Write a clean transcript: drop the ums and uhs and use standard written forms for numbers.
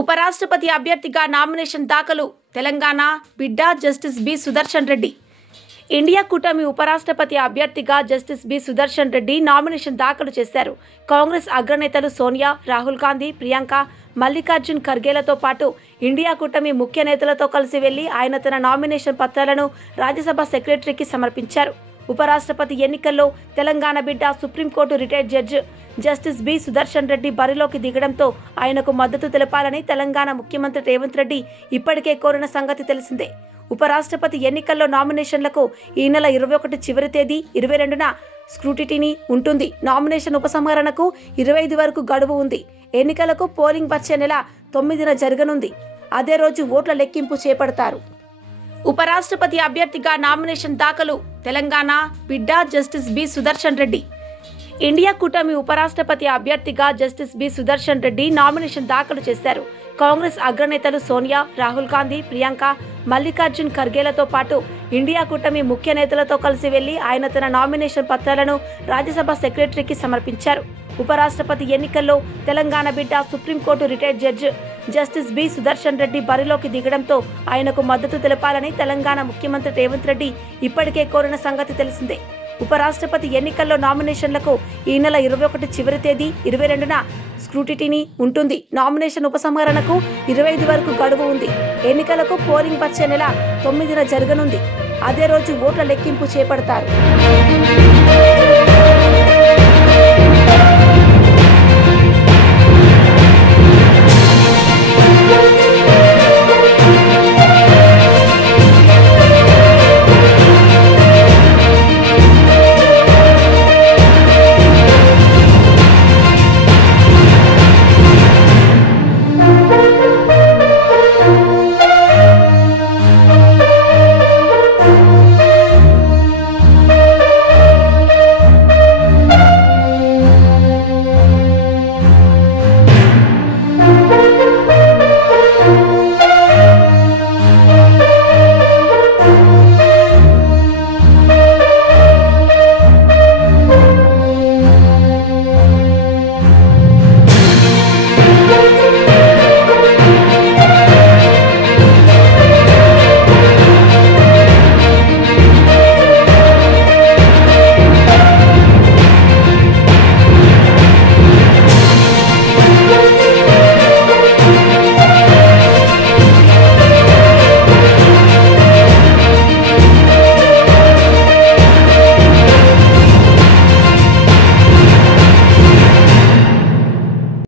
ఉపరాష్ట్రపతి అభ్యర్థిగా నామినేషన్ దాఖలు తెలంగాణ బిడ్డ justice B Sudarshan Reddy. India కూటమి ఉపరాష్ట్రపతి అభ్యర్థిగా justice B Sudarshan Reddy nomination దాఖలు చేశారు. కాంగ్రెస్ అగ్రనేతలు సోనియా, రాహుల్ గాంధీ, ప్రియాంక, మల్లికార్జున్ ఖర్గేలతో పాటు ఇండియా కూటమి ముఖ్య నేతలతో కలిసి వెళ్లి ఆయన తన నామినేషన్ పత్రాలను రాజ్యసభ సెక్రటరీకి సమర్పించారు. ఉపరాష్ట్రపతి ఎన్నికల్లో తెలంగాణ బిడ్డ supreme court retired judge justice B Sudarshan Reddy బరిలోకి దిగడంతో ఆయనకు మద్దతు తెలపాలని తెలంగాణ ముఖ్యమంత్రి రేవంత్ రెడ్డి ఇప్పటికే కోరిన సంగతి తెలిసిందే. ఉపరాష్ట్రపతి ఎన్నికల్లో నామినేషన్లకు ఈ నెల 21 చివరి తేదీ, 22న స్క్రూటినీ ఉంటుంది. నామినేషన్ ఉపసంహరణకు 25 వరకు గడువు ఉంది. ఎన్నికలకు పోలింగ్ వచ్చే నెల 9న జరగనుంది. అదే రోజు ఓట్ల లెక్కింపు చేపడతారు. ఉపరాష్ట్రపతి అభ్యర్థిగా నామినేషన్ దాఖలు తెలంగాణ బిడ్డ justice B Sudarshan Reddy. India కూటమి ఉపరాష్ట్రపతి అభ్యర్థిగా justice B Sudarshan Reddy nomination దాఖలు చేశారు. కాంగ్రెస్ అగ్రనేతలు సోనియా, రాహుల్ గాంధీ, ప్రియాంక, మల్లికార్జున్ ఖర్గేలతో పాటు ఇండియా కూటమి ముఖ్య నేతలతో కలిసి వెళ్లి ఆయన తన నామినేషన్ పత్రాలను రాజ్యసభ సెక్రటరీకి సమర్పించారు. ఉపరాష్ట్రపతి ఎన్నికల్లో తెలంగాణ బిడ్డ supreme court retired judge justice B Sudarshan Reddy బరిలోకి దిగడంతో ఆయనకు మద్దతు తెలపాలని తెలంగాణ ముఖ్యమంత్రి రేవంత్ రెడ్డి ఇప్పటికే కోరిన సంగతి తెలిసిందే. ఉపరాష్ట్రపతి ఎన్నికల్లో నామినేషన్లకు ఈ నెల 21 చివరి తేదీ, 22న స్క్రూటినీ ఉంటుంది. నామినేషన్ ఉపసంహరణకు 25 వరకు గడువు ఉంది. ఎన్నికలకు పోలింగ్ వచ్చే నెల 9న జరగనుంది. అదే రోజు ఓట్ల లెక్కింపు చేపడతారు.